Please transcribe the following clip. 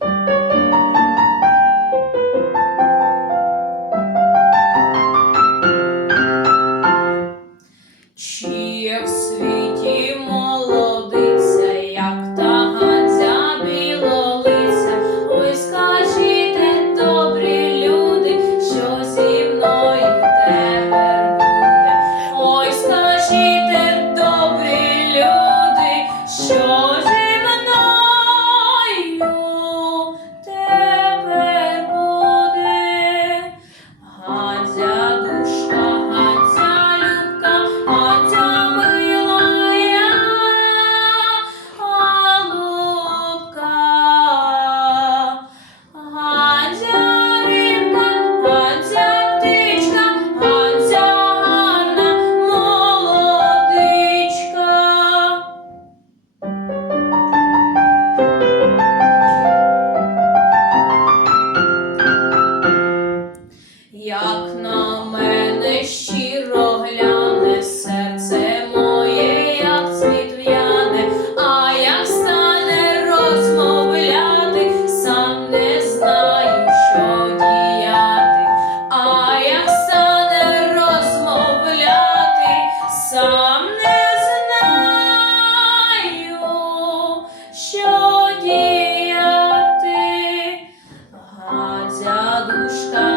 Чи в світі молодиця, як та гадзя білолиця, ви добрі люди, що зі мною буде, ой скажіть. Maluszka